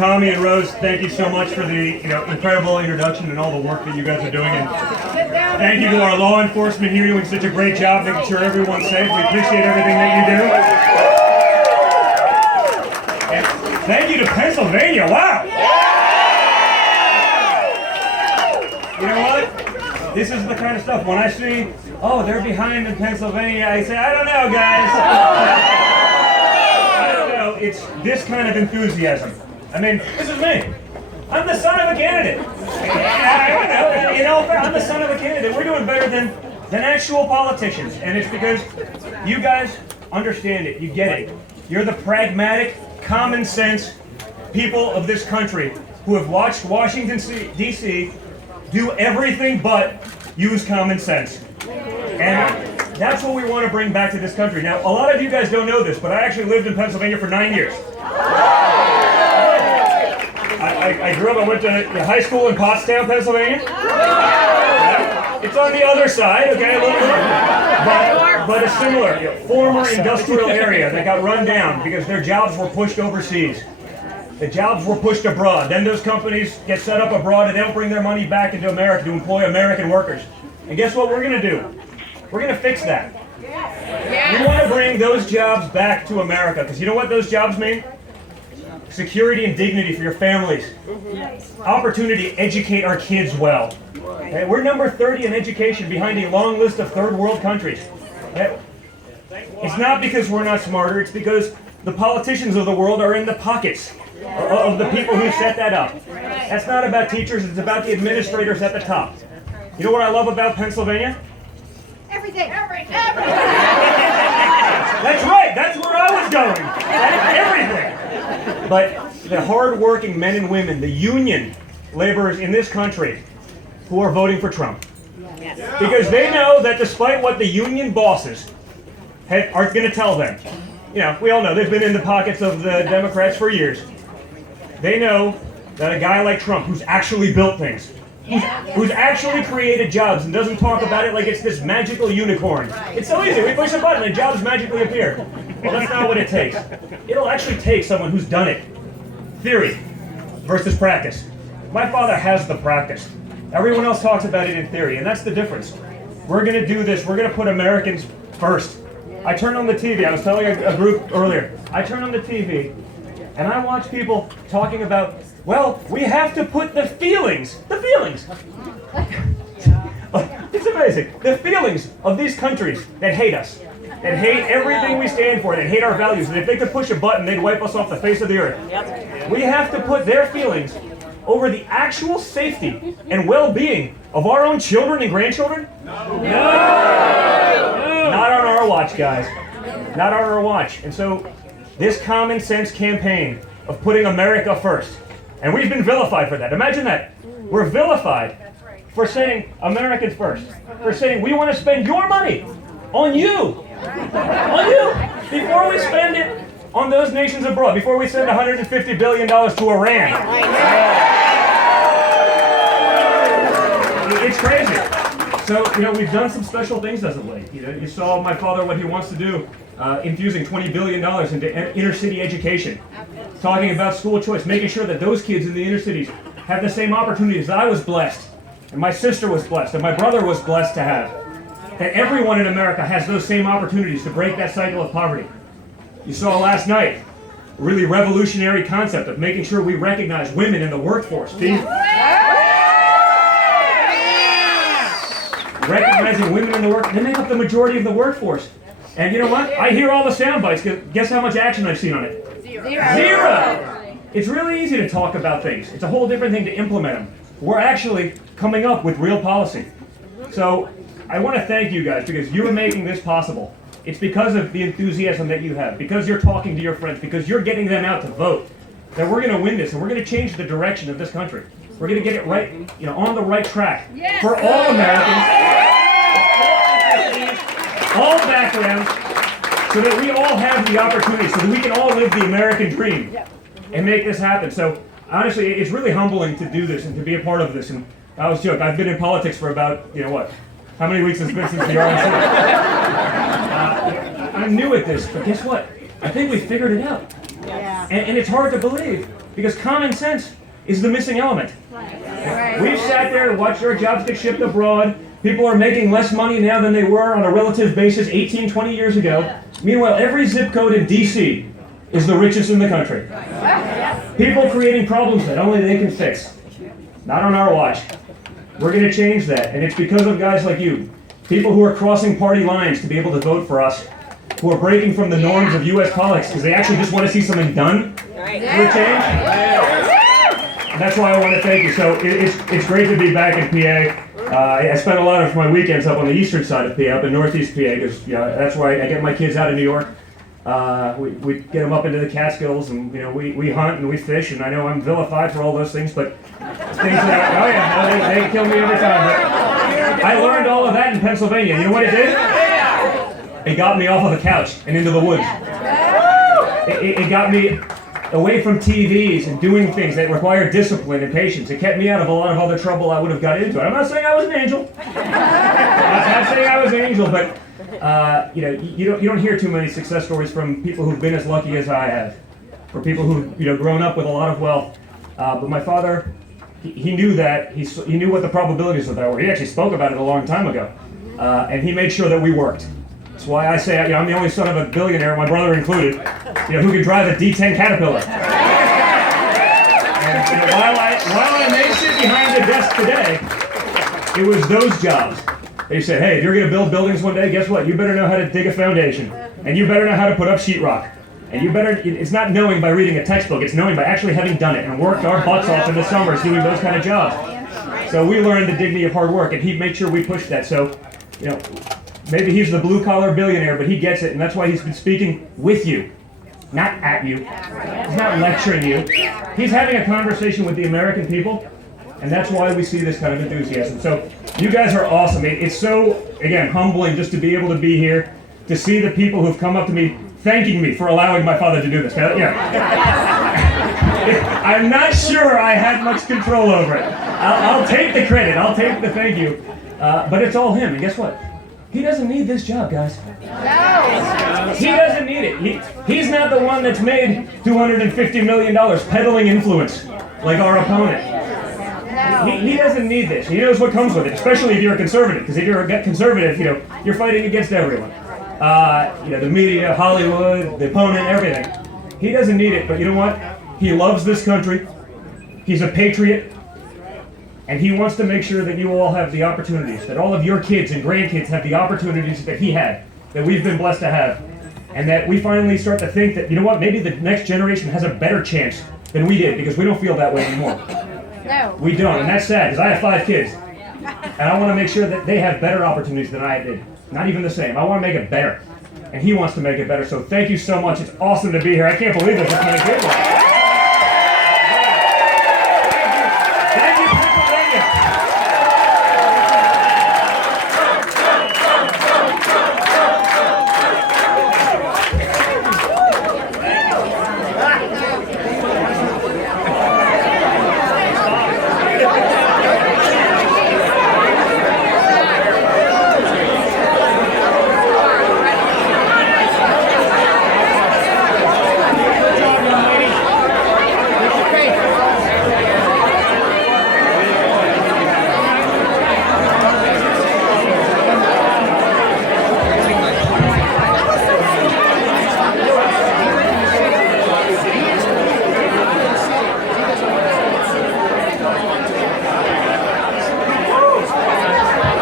Tommy and Rose, thank you so much for the incredible introduction and all the work that you guys are doing. And thank you to our law enforcement here doing such a great job making sure everyone's safe. We appreciate everything that you do. And thank you to Pennsylvania. Wow. You know what? This is the kind of stuff when I see, oh, they're behind in Pennsylvania, I say, I don't know, guys. I don't know. It's this kind of enthusiasm. I mean, this is me. I'm the son of a candidate. I'm the son of a candidate. We're doing better than actual politicians. And it's because you guys understand it. You get it. You're the pragmatic, common sense people of this country who have watched Washington, D.C. do everything but use common sense. And that's what we want to bring back to this country. Now, a lot of you guys don't know this, but I actually lived in Pennsylvania for 9 years. I grew up, I went to high school in Pottstown, Pennsylvania. It's on the other side, okay, a little bit. But a similar, former industrial area that got run down because their jobs were pushed overseas. The jobs were pushed abroad. Then those companies get set up abroad and they don't bring their money back into America to employ American workers. And guess what we're going to do? We're going to fix that. We want to bring those jobs back to America because you know what those jobs mean? Security and dignity for your families. Opportunity to educate our kids well. Okay? We're number 30 in education behind a long list of third world countries. Okay? It's not because we're not smarter, it's because the politicians of the world are in the pockets of the people who set that up. That's not about teachers, it's about the administrators at the top. You know what I love about Pennsylvania? Everything. That's right, that's where I was going. That's everything. But the hard-working men and women, the union laborers in this country who are voting for Trump. Because they know that despite what the union bosses are going to tell them, we all know they've been in the pockets of the Democrats for years. They know that a guy like Trump, who's actually built things, who's actually created jobs and doesn't talk about it like it's this magical unicorn. It's so easy. We push a button and jobs magically appear. Well, that's not what it takes. It'll actually take someone who's done it. Theory versus practice. My father has the practice. Everyone else talks about it in theory, and that's the difference. We're going to do this. We're going to put Americans first. I turn on the TV. I was telling a group earlier. I turn on the TV, and I watch people talking about, well, we have to put the feelings. It's amazing. The feelings of these countries that hate us, that hate everything we stand for, that hate our values, and if they could push a button, they'd wipe us off the face of the earth. We have to put their feelings over the actual safety and well-being of our own children and grandchildren? No! Not on our watch, guys. Not on our watch. And so, this common sense campaign of putting America first, and we've been vilified for that. Imagine that. We're vilified for saying Americans first. For saying we want to spend your money on you. On you. Before we spend it on those nations abroad. Before we send $150 billion to Iran. It's crazy. So, we've done some special things as of late. You saw my father, what he wants to do, infusing $20 billion into inner city education. Talking about school choice, making sure that those kids in the inner cities have the same opportunities that I was blessed, and my sister was blessed, and my brother was blessed to have. That everyone in America has those same opportunities to break that cycle of poverty. You saw last night a really revolutionary concept of making sure we recognize women in the workforce. Recognizing women in the work, they make up the majority of the workforce. And you know what? I hear all the sound bites. Guess how much action I've seen on it? Zero. It's really easy to talk about things. It's a whole different thing to implement them. We're actually coming up with real policy. So I want to thank you guys because you're making this possible. It's because of the enthusiasm that you have, because you're talking to your friends, because you're getting them out to vote, that we're going to win this and we're going to change the direction of this country. We're going to get it right, on the right track for all Americans, all backgrounds, so that we all have the opportunity, so that we can all live the American dream and make this happen. So honestly, it's really humbling to do this and to be a part of this. And I always joke, I've been in politics for about, how many weeks has it been since the RNC? I'm new at this, but guess what? I think we figured it out. And it's hard to believe. Because common sense is the missing element. We've sat there and watched our jobs get shipped abroad. People are making less money now than they were on a relative basis 18, 20 years ago. Meanwhile, every zip code in D.C. is the richest in the country. People creating problems that only they can fix. Not on our watch. We're going to change that, and it's because of guys like you. People who are crossing party lines to be able to vote for us, who are breaking from the norms of U.S. politics because they actually just want to see something done for a change. And that's why I want to thank you. So it's great to be back in PA. I spent a lot of my weekends up on the eastern side of PA, up in northeast PA, because that's where I get my kids out of New York. We get them up into the Catskills, and we hunt and we fish. And I know I'm vilified for all those things, but things that they kill me every time. But I learned all of that in Pennsylvania. You know what it did? It got me off of the couch and into the woods. It got me away from TVs and doing things that require discipline and patience. It kept me out of a lot of other trouble I would have got into. I'm not saying I was an angel. I'm not saying I was an angel, but you don't hear too many success stories from people who've been as lucky as I have, or people who've grown up with a lot of wealth. But my father, he knew that. He knew what the probabilities of that were. He actually spoke about it a long time ago, and he made sure that we worked. That's why I say I'm the only son of a billionaire, my brother included, who can drive a D10 Caterpillar. And while I may sit behind the desk today, it was those jobs. They said, hey, if you're going to build buildings one day, guess what? You better know how to dig a foundation, and you better know how to put up sheetrock. And it's not knowing by reading a textbook, it's knowing by actually having done it and worked our butts off in the summers doing those kind of jobs. So we learned the dignity of hard work, and he made sure we pushed that. So, maybe he's the blue-collar billionaire, but he gets it, and that's why he's been speaking with you, not at you. He's not lecturing you. He's having a conversation with the American people, and that's why we see this kind of enthusiasm. So you guys are awesome. It's so, again, humbling just to be able to be here, to see the people who've come up to me thanking me for allowing my father to do this. I'm not sure I had much control over it. I'll take the credit. I'll take the thank you. But it's all him, and guess what? He doesn't need this job, guys. No. He doesn't need it. He's not the one that's made $250 million peddling influence like our opponent. No. He doesn't need this. He knows what comes with it, especially if you're a conservative. Because if you're a conservative, you're fighting against everyone. The media, Hollywood, the opponent, everything. He doesn't need it, but you know what? He loves this country. He's a patriot. And he wants to make sure that you all have the opportunities, that all of your kids and grandkids have the opportunities that he had, that we've been blessed to have. And that we finally start to think that, maybe the next generation has a better chance than we did, because we don't feel that way anymore. No. We don't, and that's sad, because I have 5 kids. And I want to make sure that they have better opportunities than I did. Not even the same. I want to make it better. And he wants to make it better. So thank you so much. It's awesome to be here. I can't believe this. It's been a good one.